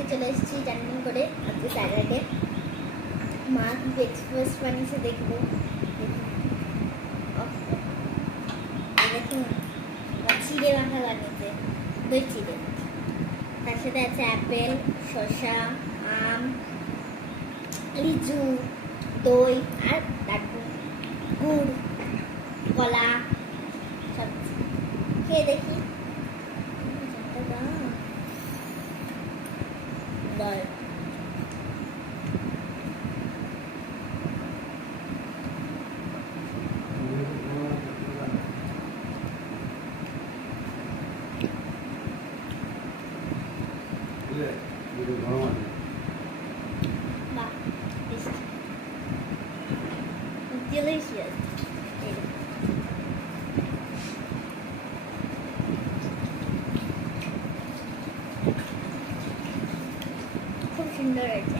আজকে চলে এসেছি টানটান করে আজকে স্যাটারডে। মা কি ব্রেকফাস্ট বানিয়েছে দেখবো। দেখুন চিড়ে মাখা বানিয়েছে, দই চিড়ে। তার সাথে আছে অ্যাপেল, শসা, আম, লিচু, দই আর তারপর গুড়, কলা সব খেয়ে দেখি। দই delicious. খুব সুন্দর হয়েছে।